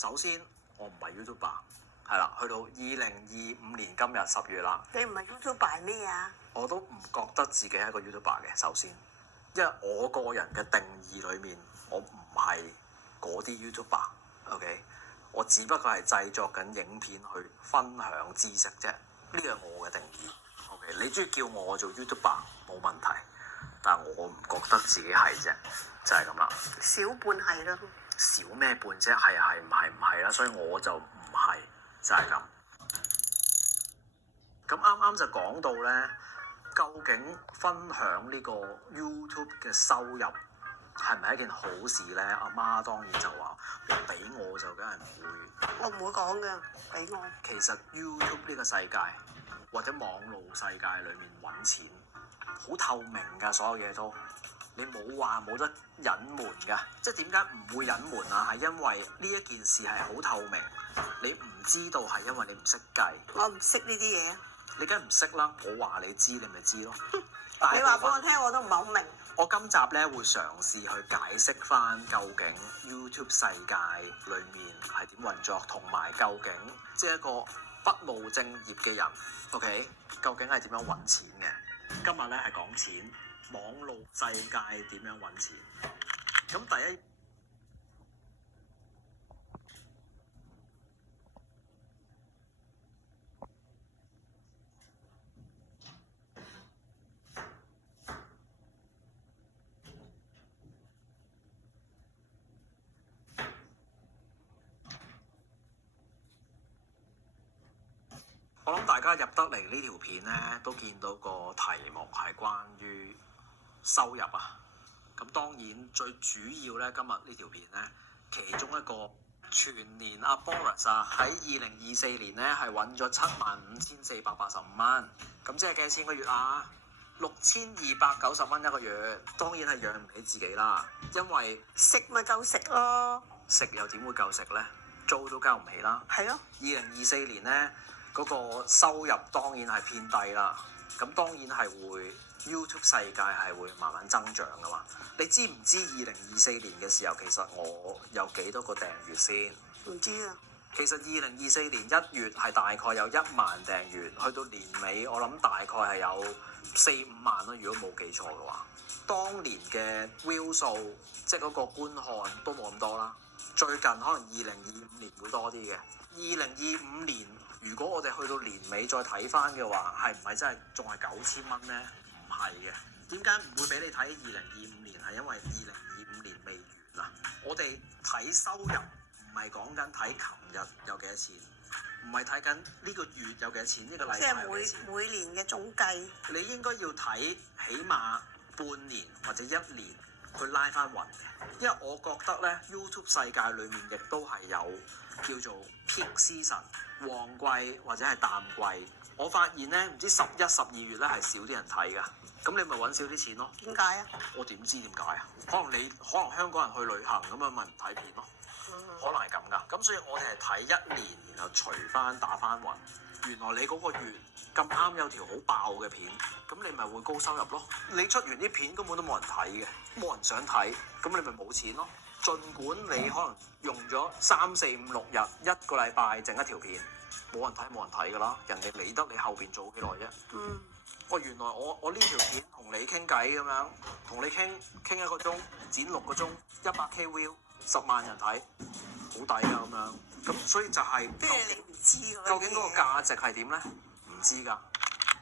首先我唔係 YouTuber， 係啦，去到2025年今日10月啦。你唔係 YouTuber 咩啊？我都唔覺得自己係一個 YouTuber 嘅，首先，因為我個人嘅定義裏面，我唔係嗰啲 YouTuber，OK？我只不過係製作緊影片去分享知識啫，呢個係我嘅定義，OK？你中意叫我做 YouTuber 冇問題，但係我唔覺得自己係啫，就係咁啦。小半係咯。少咩半啫？係唔係啦？所以我就唔係，就係咁。咁啱啱就講到咧，究竟分享呢個 YouTube 嘅收入係咪一件好事咧？阿媽當然就話，俾我就梗係唔會。我唔會講㗎，俾我。其實 YouTube 呢個世界或者網絡世界裏面揾錢，好透明㗎，所有嘢都。你冇話冇得隱瞞㗎，即係點解唔會隱瞞啊？係因為呢一件事係好透明，你唔知道係因為你唔識計。我唔識呢啲嘢。你梗係唔識啦，我話你知，你咪知咯。你話俾我聽，我都唔係好明。我今集咧會嘗試去解釋翻究竟 YouTube 世界裡面係點運作，同埋究竟即係一個不務正業嘅人，OK？究竟係點樣揾錢嘅？今日咧係講錢。網絡世界點樣揾錢？咁第一，我諗大家入得嚟呢條片咧，都見到個題目係關於收入啊，咁當然最主要咧，今日呢條片咧，其中一個全年阿 Boris 啊喺2024年咧係揾咗75,485蚊，咁即係幾多錢個月啊？6,290蚊一個月，當然係養唔起自己啦，因為食咪夠食咯。食又點會夠食咧？租都交唔起啦。係咯。2024年咧嗰個收入當然係偏低啦，咁當然係會。YouTube 世界係會慢慢增長噶嘛？你知唔知2024年嘅時候，其實我有幾多個訂閱先？唔知啊。其實2024年1月係大概有1萬訂閱，去到年尾我諗大概係有4-5萬咯，如果冇記錯嘅話。當年嘅 view 數，即係嗰個觀看都冇咁多啦。最近可能2025年會多啲嘅。2025年如果我哋去到年尾再睇翻嘅話，係唔係真係仲係9,000蚊咧？係嘅，點解唔會俾你睇2025年？係因為2025年未完啊！我哋睇收入唔係講緊睇琴日有幾多錢，唔係睇緊呢個月有幾多錢，呢個禮拜有幾多錢。即係每年嘅總計。你應該要睇起碼半年或者1年去拉翻勻嘅，因為我覺得咧 YouTube 世界裡面亦都係有叫做 peak season 旺季或者係淡季。我發現咧，唔知11、12月咧係少啲人睇㗎，咁你咪揾少啲錢咯。點解啊？我點知點解啊？可能香港人去旅行咁樣咪唔睇片咯，可能係咁㗎。咁所以我哋係睇1年，然後除翻打翻勻，原來你嗰個月咁啱有條好爆嘅片，咁你咪會高收入咯。你出完啲片根本都冇人睇嘅，冇人想睇，咁你咪冇錢咯。儘管你可能用咗3、4、5、6日1個禮拜整一條片。冇人睇㗎啦，人哋理得你後邊做幾耐啫。原來我呢條片同你傾偈咁樣，同你傾1個鐘，剪6個鐘，100K view， 10萬人睇，好抵啊咁樣。咁所以就係、即係你唔知㗎。究竟嗰個價值係點咧？唔知㗎。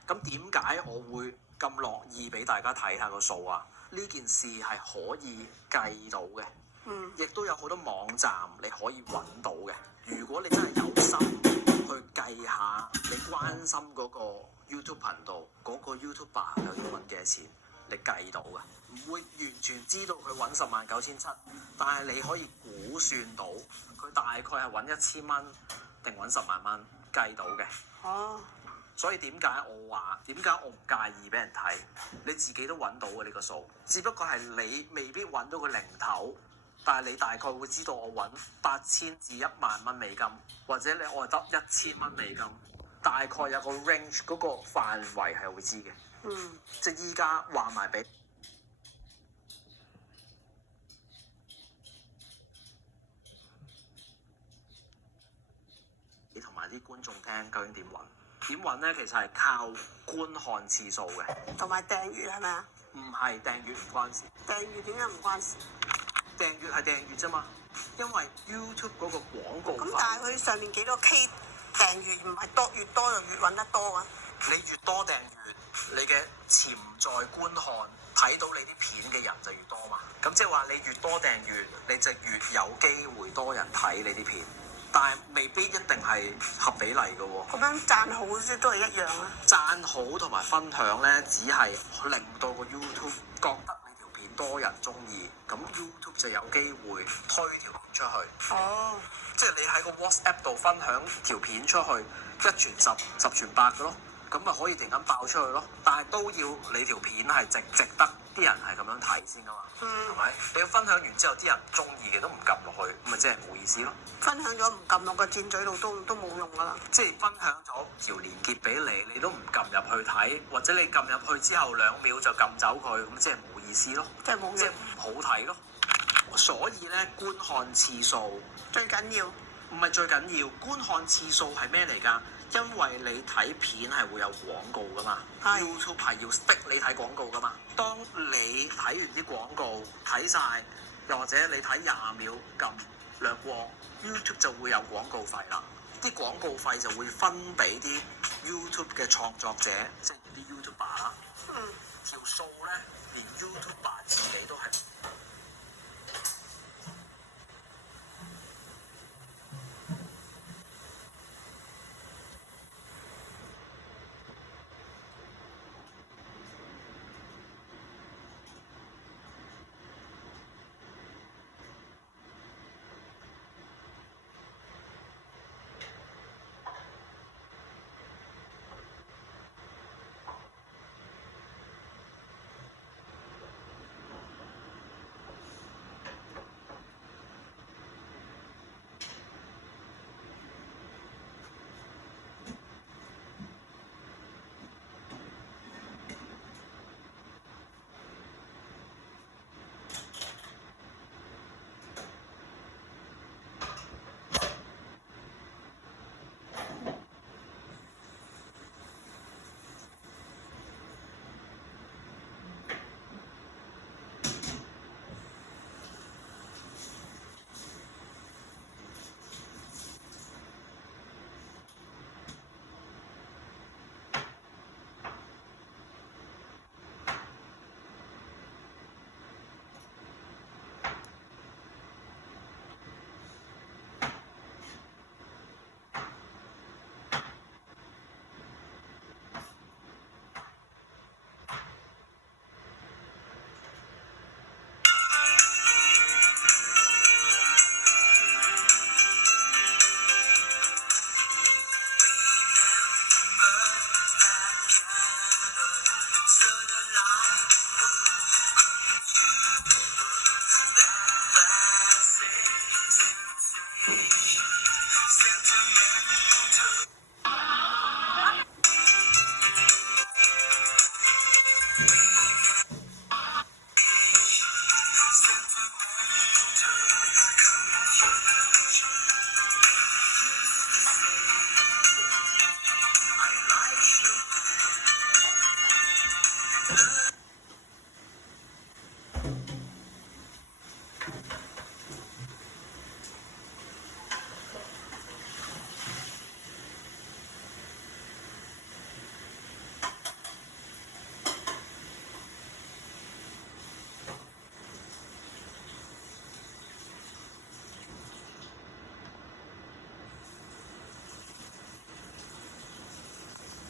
咁點解我會咁樂意俾大家睇下個數啊？呢件事係可以計到嘅，亦都有好多網站你可以揾到嘅。如果你真係有心去計下，你關心嗰個 YouTube 頻道嗰個 YouTuber 究竟揾幾多錢，你計到嘅，唔會完全知道佢揾10,970,000，但係你可以估算到佢大概係揾1,000蚊定揾10萬蚊，計到嘅。哦。所以點解我唔介意俾人睇？你自己都揾到嘅呢個數，只不過係你未必揾到個零頭。但係你大概會知道我揾8,000至1萬蚊美金，或者我係得1,000蚊美金，大概有個 range 嗰個範圍係會知嘅。即係依家話埋俾。埋啲觀眾聽究竟點揾？點揾咧？其實係靠觀看次數嘅，同埋訂閱係咪啊？唔係訂閱唔關事。訂閱點解唔關事？訂閱係訂閱啫嘛，因為 YouTube 嗰個廣告咁但係佢上面幾多 K 訂閱唔係越多就越揾得多啊？你越多訂閱，你嘅潛在觀看睇到你啲片嘅人就越多嘛。咁即係話你越多訂閱，你就越有機會多人睇你啲片，但係未必一定係合比例嘅喎。咁樣讚好啫，都係一樣啦。讚好同埋分享咧，只係令到個 YouTube 覺得你條片多人中意，咁 YouTube 就有機會推條片出去。哦，即係你喺個 WhatsApp 度分享條片出去，一傳十，十傳百嘅咯，咁咪可以突然間爆出去咯。但係都要你條片係值得啲人係咁樣睇先噶嘛，係咪？你要分享完之後，啲人唔中意嘅都唔撳落去，咁咪即係冇意思咯。分享咗唔撳落個箭嘴度都冇用噶啦。即係分享咗條連結俾你，你都唔撳入去睇，或者你撳入去之後2秒就撳走佢，咁即係冇意思咯，即係冇即係用。唔好睇咯。所以咧，觀看次數最緊要唔係最緊要，觀看次數係咩嚟㗎？因為你睇片係會有廣告㗎嘛係，YouTube 係要逼你睇廣告㗎嘛。當你睇完啲廣告睇晒，又或者你睇20秒撳略過，YouTube 就會有廣告費啦。啲廣告費就會分俾啲 YouTube 嘅創作者，即係啲 YouTuber 啦。條數咧，連 YouTuber 自己都係。